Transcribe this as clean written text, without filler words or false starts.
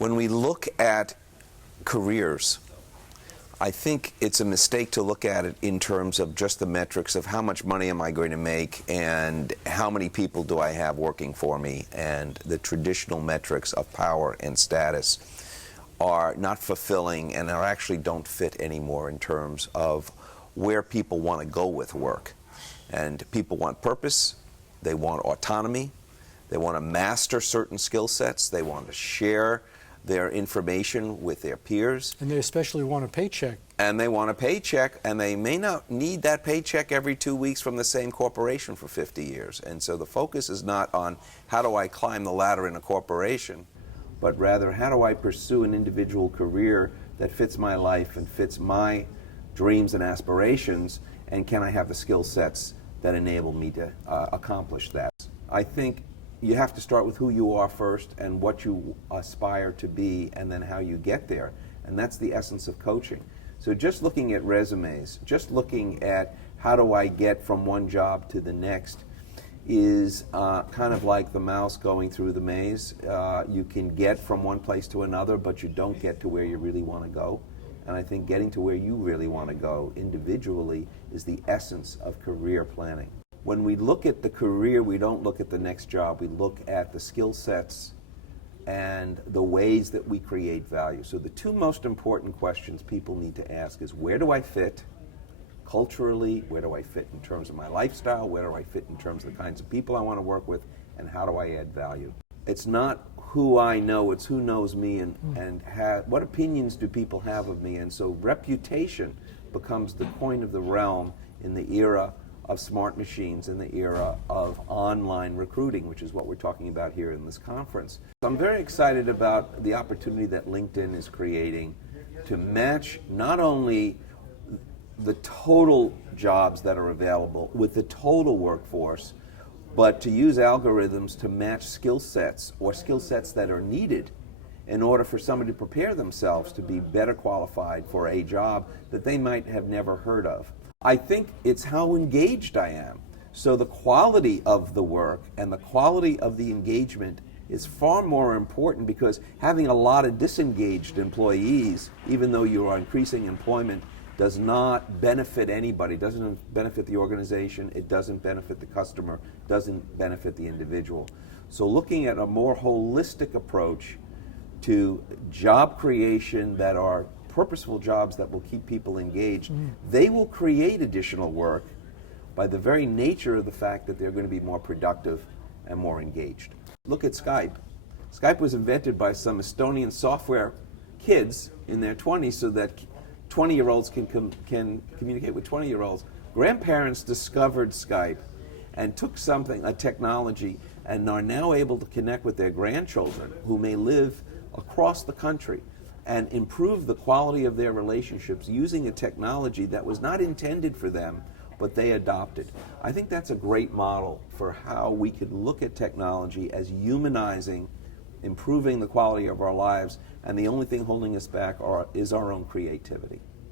When we look at careers, I think it's a mistake to look at it in terms of just the metrics of how much money am I going to make and how many people do I have working for me, and the traditional metrics of power and status are not fulfilling and are actually don't fit anymore in terms of where people want to go with work. And people want purpose, they want autonomy, they want to master certain skill sets, they want to share their information with their peers. And they especially want a paycheck. And they want a paycheck, and they may not need that paycheck every 2 weeks from the same corporation for 50 years. And so the focus is not on how do I climb the ladder in a corporation, but rather how do I pursue an individual career that fits my life and fits my dreams and aspirations, and can I have the skill sets that enable me to accomplish that. I think you have to start with who you are first and what you aspire to be, and then how you get there. And that's the essence of coaching. So just looking at resumes, just looking at how do I get from one job to the next is kind of like the mouse going through the maze. You can get from one place to another, but you don't get to where you really want to go. And I think getting to where you really want to go individually is the essence of career planning. When we look at the career, we don't look at the next job. We look at the skill sets and the ways that we create value. So the two most important questions people need to ask is, where do I fit culturally? Where do I fit in terms of my lifestyle? Where do I fit in terms of the kinds of people I want to work with? And how do I add value? It's not who I know, it's who knows me, and what opinions do people have of me. And so reputation becomes the coin of the realm in the era of smart machines, in the era of online recruiting, which is what we're talking about here in this conference. I'm very excited about the opportunity that LinkedIn is creating to match not only the total jobs that are available with the total workforce, but to use algorithms to match skill sets, or skill sets that are needed in order for somebody to prepare themselves to be better qualified for a job that they might have never heard of. I think it's how engaged I am. So the quality of the work and the quality of the engagement is far more important, because having a lot of disengaged employees, even though you are increasing employment, does not benefit anybody, doesn't benefit the organization, it doesn't benefit the customer, doesn't benefit the individual. So looking at a more holistic approach to job creation that are purposeful jobs that will keep people engaged, they will create additional work by the very nature of the fact that they're going to be more productive and more engaged. Look at Skype. Skype was invented by some Estonian software kids in their 20s so that 20-year-olds can communicate with 20-year-olds. Grandparents discovered Skype and took a technology, and are now able to connect with their grandchildren who may live across the country, and improve the quality of their relationships using a technology that was not intended for them, but they adopted. I think that's a great model for how we could look at technology as humanizing, improving the quality of our lives, and the only thing holding us back is our own creativity.